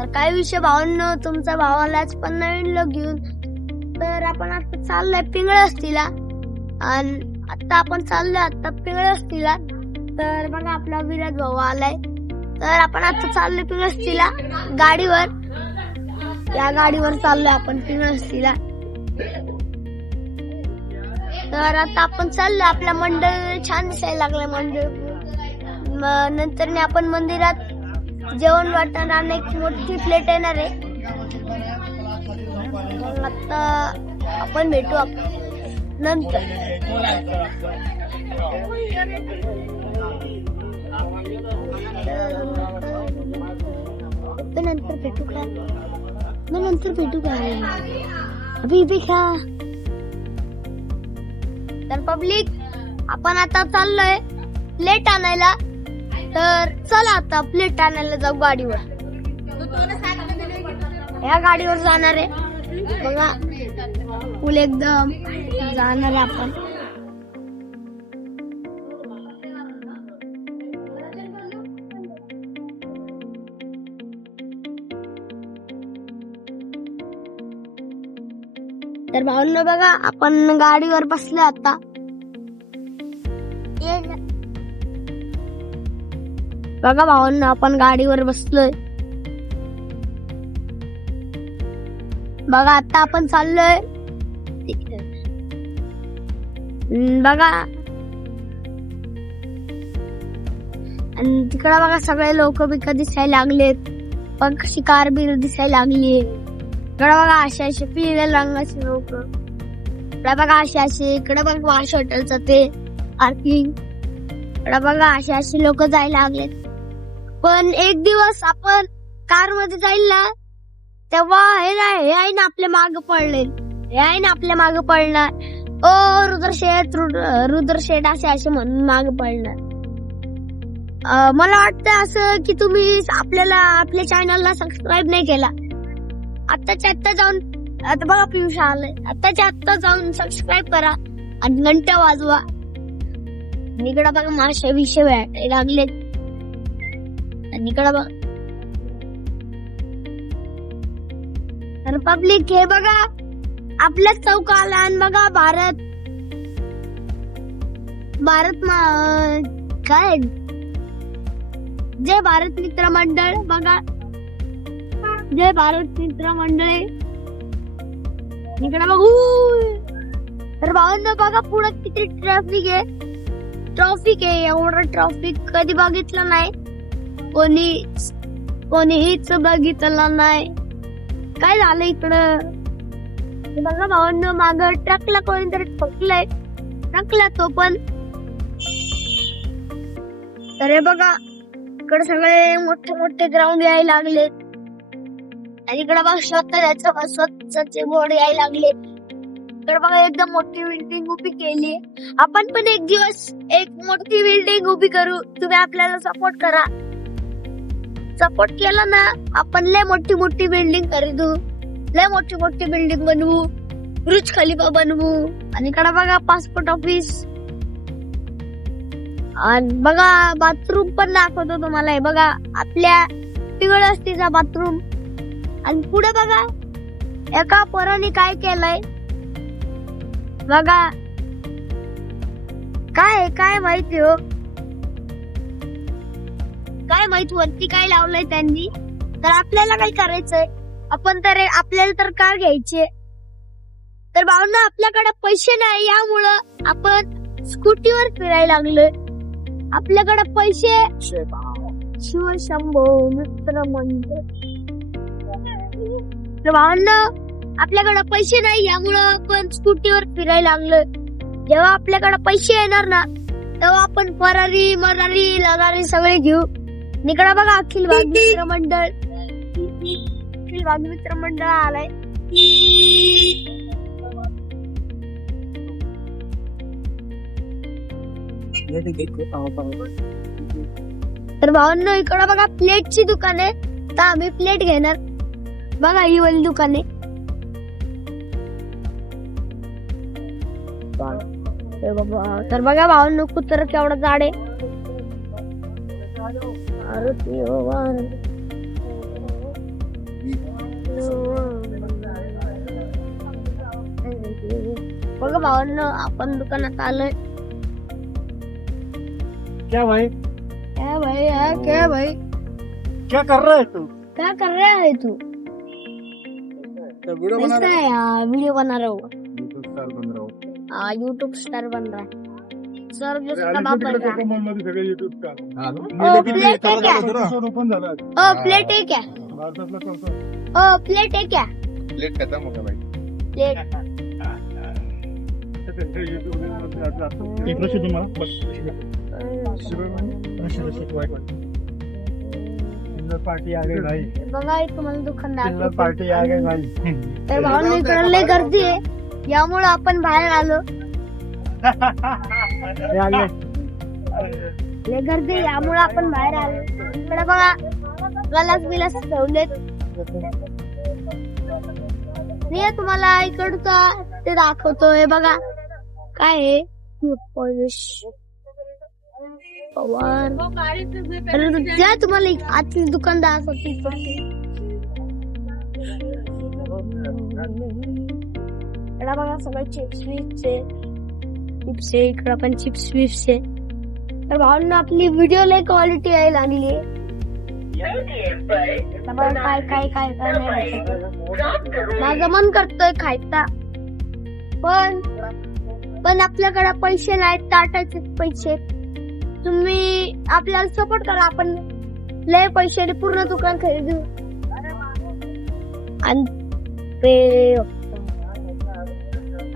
तर काय विषय भावांनो, तुमचा भावालाच पण नवीन लोक घेऊन. तर आपण आता चाललोय पिंगळस्तीला आणि आता आपण चाललोय आता पिंगळस्तीला. तर बघा आपला विराज भाऊ आलाय. तर आपण आता चाललोय पिंगळस्तीला गाडीवर. या गाडीवर चाललोय आपण पिंगळस्तीला. तर आता आपण चाललोय, आपला मंडळ छान दिसायला लागलाय मंडळ. नंतर आपण मंदिरात जेवण वाटणार आणि एक मोठी प्लेट येणार आहे. आता आपण भेटू नंतर. नंतर भेटू का? नंतर भेटू का? अभी भी खा. तर पब्लिक आपण आता चाललोय प्लेट आणायला. तर चला आता प्लेट आणायला जाऊ गाडीवर. या गाडीवर जाणार आहे बघा, फुल एकदम जाणार आपण. तर भाऊंनो बघा आपण गाडीवर बसलो आता. बघा भावांनो आपण गाडीवर बसलोय. बघा आता आपण चाललोय बघा. आणि तिकडे बघा सगळे लोक बिक दिसायला लागलेत. पण कशी कार बिर दिसायला लागली. इकडे बघा असे असे पिवळ्या रंगाचे लोक. इकडे बघा असे इकडे बघा वाश हॉटेलचं ते पार्किंग. इकडे बघा असे लोक जायला लागलेत. पण एक दिवस आपण कार मध्ये जाईल ना, तेव्हा हे आहे ना आपल्या माग पडले. हे आहे ना आपल्या माग पडणार. ओ रुद्रशेठ असे म्हणून माग पडणार. मला वाटतं असं की तुम्ही आपल्या चॅनलला सबस्क्राईब नाही केला. आत्ताच्या आत्ता जाऊन, आता बघा पियुष आलंय, आत्ताच्या आत्ता जाऊन सबस्क्राईब करा आणि घंटा वाजवा. इकडे बघा मासे विषय भेटायला लागलेत. आणि इकडे बघा तर पब्लिक हे बघा आपल्याच चौक आला. आणि बघा भारत काय जय भारत मित्र मंडळ. बघा जय भारत मित्र मंडळ. इकडे बघू. तर भावांनो बघा पुढे किती ट्रॅफिक आहे. एवढं ट्रॅफिक कधी बघितलं नाही. कोणीहीच बघितलं नाही. काय झालं इकडं बघा भावांनो, माग ट्रकला कोणीतरी ठोकलंय. ट्रकला तो पण. तर हे बघा इकडे सगळे मोठे मोठे ग्राउंड यायला लागलेत. आणि इकडे बघा स्वतःचे बोर्ड यायला लागले. इकडे बघा एकदम मोठी बिल्डिंग उभी केली. आपण पण एक दिवस एक मोठी बिल्डिंग उभी करू. तुम्ही आपल्याला सपोर्ट करा. सपोर्ट केला ना, आपण लय मोठी मोठी बिल्डिंग खरीदू. लय मोठी मोठी बिल्डिंग बनवू. बुर्ज खलिफा बनवू. आणि इकडे बघा पासपोर्ट ऑफिस. आणि बघा बाथरूम पण दाखवतो तुम्हाला. हे बघा आपल्या पिंगळस्तीचा बाथरूम. आणि पुढे बघा एका पोराने काय केलंय बघा. काय माहिती हो, काय माहित वरती काय लावलंय त्यांनी. तर आपल्याला काय करायचंय, आपल्याला तर कार घ्यायचे. तर भावना आपल्याकडे पैसे नाही, यामुळं आपण स्कूटीवर फिरायला लागलोय. आपल्याकडे पैसे शिवशंभो मित्र मंडळ. तर भावना आपल्याकडे पैसे नाही, यामुळं आपण स्कूटीवर फिरायला लागलोय. जेव्हा आपल्याकडे पैसे येणार ना, तेव्हा आपण फरारी मरारी लगारी सगळे घेऊ. इकडे बघा अखिल वाघ मित्र मंडळ. अखिल वाघ मित्र मंडळ आलाय. तर भावांनो इकडे बघा प्लेटची दुकान आहे. तर आम्ही प्लेट घेणार. बघा ही वाली दुकान आहे. तर बघा भावांनो कुत्र केवढा जाड आहे. भावांनो आपण दुकानात आलोय. क्या भाई क्या भाई यार, क्या भाई, क्या कर रहा है तू? क्या कर रहा है तू? तो वीडियो बना कैसा रहा है यार? वीडियो बना रहा हूँ. यूट्यूब स्टार बन रहा हूँ. यूट्यूब स्टार बन रहा है. सर जो अरे, उसका आली बाप तिकडे बन रहा तो है. मध्ये सगळे यूट्यूब स्टार. ओ, प्लेट है क्या? एपिसोड ओपन झाला. ओ, प्लेट है क्या? भारतातला करतो. ओ, प्लेट है क्या? प्लेट खत्म हो गया भाई. प्लेट. प्रश्न तुम्हाला पार्टी आ गई भाई. बघा एक तुम्हाला दुकानदार चिल्लर पार्टी आ गई भाई. तर भावांनो इकडे लय गर्दी आहे, यामुळे आपण बाहेर आलो. लय गर्दी आहे, यामुळे आपण बाहेर आलो. इकडे बघा गलास बिलास ठेवलेत. मी तुम्हाला इकडचं ते दाखवतोय. बघा काय आहे पॉलिश पवार. ज्या तुम्हाला आतली दुकान दाखवते इकडे बघा सगळं चिप्स विप्स आहे. इकडं पण चिप्स विप्स आहे. तर भावांना आपली व्हिडिओ लय क्वालिटी यायला लागली आहे. काय काय काय काय नाही माझं मन करतोय खायचा, पण आपल्याकडे पैसे नाहीत. टाटाचे पैसे. तुम्ही आपल्याला सपोर्ट करा, आपण लय पैशाने पूर्ण दुकान खरेदी.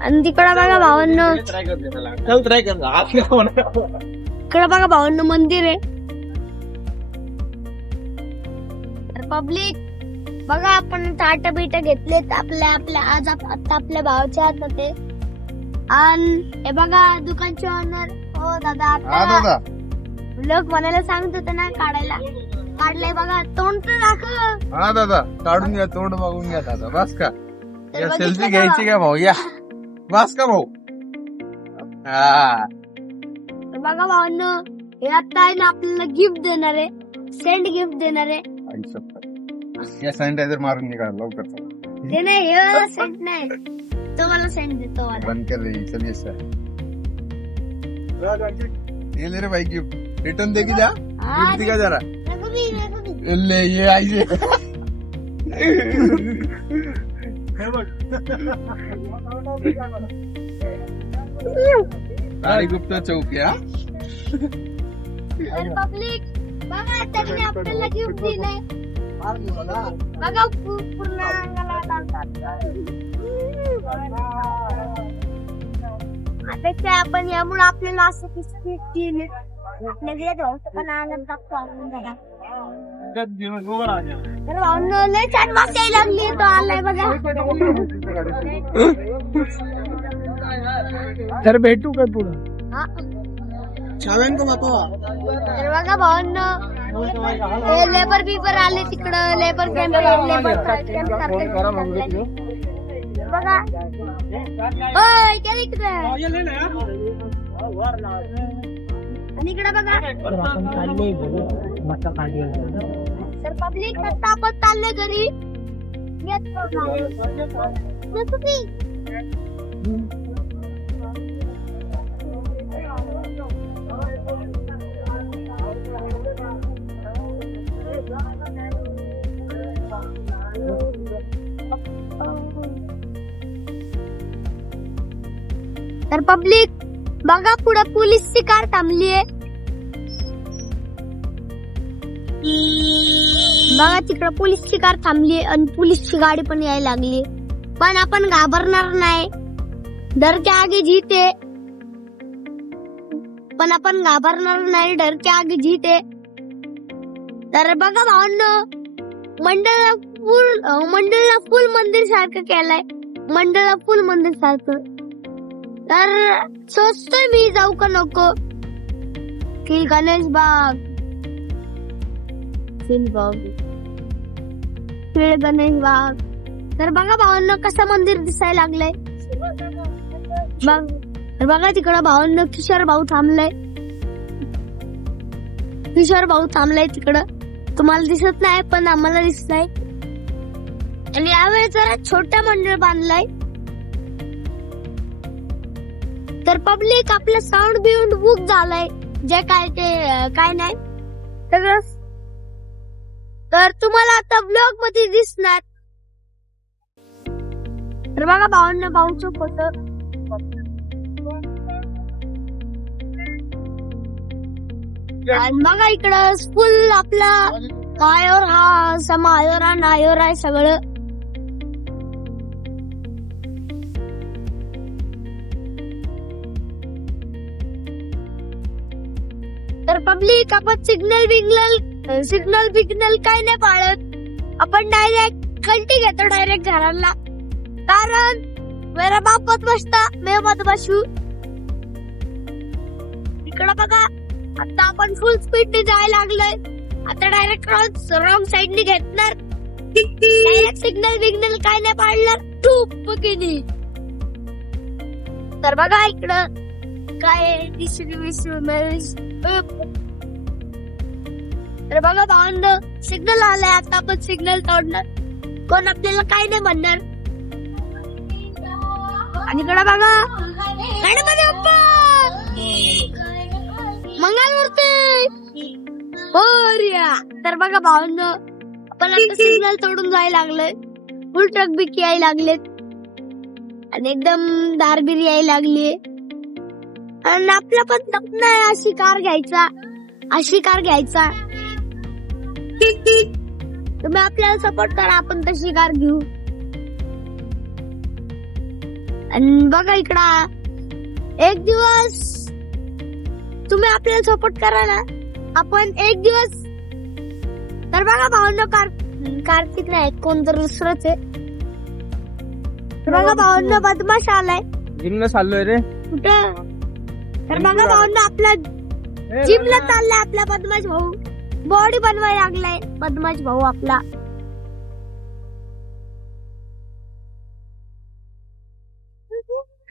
आणि तिकडे बघा भावांनो, इकडे बघा भावांनो मंदिर आहे. पब्लिक बघा आपण ताट बिट घेतलेत आपल्या आज आता आपल्या भावाच्या हातात ते. आणि हे बघा दुकानचे ओनर. हो दादा, दादा लोक म्हणायला सांगत होते ना काढायला. काढलंय बघा. तोंड तर दाखव. हा दादा काढून घ्या. तोंड बघून घ्या दादा. बस का या बघितलं सेल्फी का घ्यायची का भाऊ? या बस का भाऊ? हा तर बघा भावांनो, हे आता आहे ना आपल्याला गिफ्ट देणार आहे. सेंड गिफ्ट देणार आहे. आई शपथ. या सॅनिटायझर मारून निघा लवकर. ते नाही, हे सेंड नाही, तो मला सेंड देतो मला. बंद कर रही. चलिए सर ये ले रे भाई गिफ्ट. रिटर्न दे की जा. हा, गिफ्ट दिखा जरा. नको मी. ले ये आइए. सारी गुप्ता चौकी. हा पब्लिक बघा त्यांनी आपल्याला गिफ्ट दिलंय. बघा पूर्ण अंगाला अपेक्षा आपण यामुळे आपल्याला असं बिस्किट दिले. आपल्याकडे पण आनंद टाकतो आपण बघा. तर भावनो लय छान वास यायला लागली. तो आलाय बघा. तर भेटू का पुढं? हा. छावेन का बापा? तर बघा भावनो, हे लेबर बिबर आले तिकडं. लेबर कॅम्प बघा. ओय क्या इकडे. आणि इकडे बघा. तर पब्लिक आता आपण चाललोय घरी. तर पब्लिक बघा पुढे पोलीसची कार थांबलीये. बघा तिकडे पोलीसची कार थांबली आणि पोलीसची गाडी पण यायला लागली. पण आपण घाबरणार नाही. डर के आगे जीते. पण आपण घाबरणार नाही. डर के आगे जीते. तर बघा भावांनो, मंडळला फुल मंदिर सारखं केलंय. मंडळला फुल मंदिर सारखं. तर सोचतोय मी जाऊ का नको की गणेश बाग. गणेश बाग. तर बघा भावांना कसं मंदिर दिसायला लागलंय. बघा तिकडं भावांना किशोर भाऊ थांबलाय. किशोर भाऊ थांबलाय तिकडं. तुम्हाला दिसत नाही पण आम्हाला दिसतंय. आणि यावेळी जरा छोटा मंदिर बांधलाय. तर पब्लिक आपलं साऊंड बिऊंड बुक झालंय, जे काय ते काय नाही सगळं. तर तुम्हाला आता ब्लॉग मध्ये दिसणार. तर बघा भावांना भाऊचं फोटो. आणि बघा इकडं फुल आपला मायोर हा समायोर नायोर आहे सगळं. तर पब्लिक आपण सिग्नल बिग्नल काय नाही पाळत. आपण डायरेक्ट घंटी घेतो डायरेक्ट घराला. कारण मेरा बाप मत बसता मैं मत बसू. इकडं बघा आता आपण फुल स्पीड ने जायला लागलोय. आता डायरेक्ट रॉंग साइड ने घेतणार. डायरेक्ट सिग्नल बिग्नल काय नाही पाळणार. टूप किनी. तर बघा इकडं काय तर बघा भावंड सिग्नल आलाय. आता आपण सिग्नल तोडणार. कोण आपल्याला काय नाही म्हणणार. आणि इकडे बघा गणपती बाप्पा मंगलमूर्ती मोरया. तर बघा भावंड आपण आता सिग्नल तोडून जायला लागलोय. फुल ट्रक बिक यायला लागलेत आणि एकदम दारबीर यायला लागली. आणि आपला पण स्वप्न आहे अशी कार घ्यायचा. तुम्ही आपल्याला सपोर्ट करा, आपण तशी कार घेऊ. आणि बघा इकडं एक दिवस तुम्ही आपल्याला सपोर्ट करा ना, आपण एक दिवस. तर बघा भावंड कार्तिक नाही कोणतर दुसरंच आहे. तर बघा भावंड बदमाश आलाय. जिमला चाललोय रे. कुठं? तर बघा भावंड आपला जिमला चाललाय आपला बदमाश भाऊ. बॉडी बनवायला लागलाय बदमाश भाऊ आपला.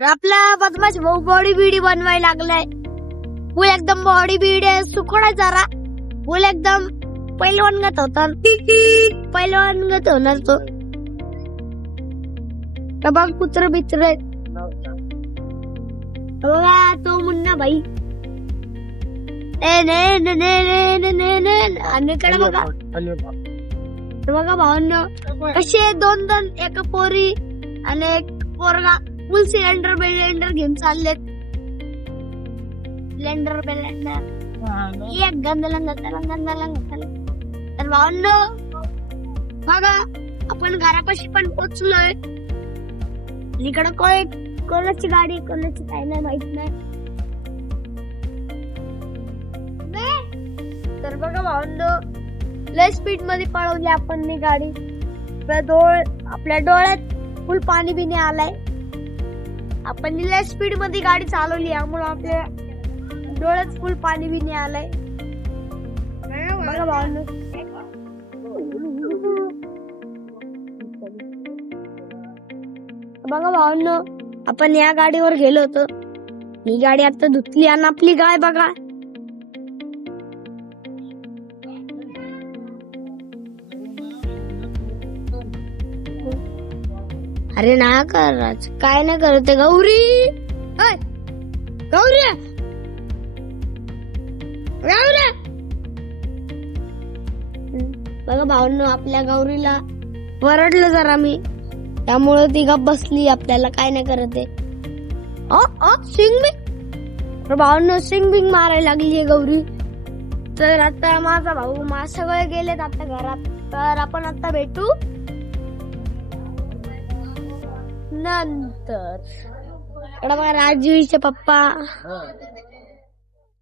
आपला बदमाश भाऊ बॉडी बिडी बनवायला लागलाय. फुल एकदम बॉडी बिडी सुकड़ा जरा. फुल एकदम पैलवानगत होता. पैलवानगत होणार तो. बघ कुत्र बित्र बघा तो मुन्ना भाई. आणि कडे बघा बघा भावांनो कसे दोन एक पोरी आणि एक पोरगा फुल सिलेंडर बिलेंडर घेऊन चाललेत. सिलेंडर बिलेंडर एक गंदला. तर भावांनो बघा आपण घरापाशी पण पोचलोय. इकडं कोणाची गाडी कोणाची काय नाही माहित नाही. तर बघा भावंडो लय स्पीड मध्ये पळवली आपण गाडी. आपल्या डोळ्यात फुल पाणी बिणी आलाय. आपण लय स्पीड मध्ये गाडी चालवली यामुळे आपल्या डोळ्यात फुल पाणी बिणी आलाय. बघा भावंडो आपण या गाडीवर गेलो होतो. ही गाडी आता धुतली आणि आपली गाय बघा अरे ना कर काय नाही करत गौरी. गौरी बघा भावांनो आपल्या गौरीला वरडलं जरा मी, त्यामुळे ती गप बसली. आपल्याला काय नाही करत आहे. सिंग बिंग भावांनो सिंग बिंग मारायला लागली गौरी. तर आता माझा भाऊ सगळे गेलेत आता घरात. तर आपण आता भेटू नंतर. बघा राजवीचे पप्पा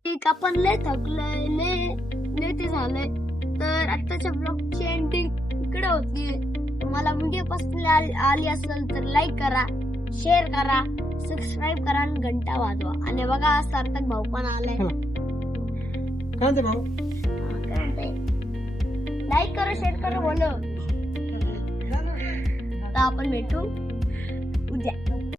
ठीक आपण लय थकलोय लय ते झालंय. तर आताच्या ब्लॉगची एंडिंग इकडे होती. तुम्हाला व्हिडिओ पसंत आली असेल तर लाईक करा, शेअर करा, सबस्क्राईब करा आणि घंटा वाजवा. आणि बघा सार्थक भाऊ पण आलाय. लाईक करा शेअर करा बोलो. तर आपण भेटू उद्या.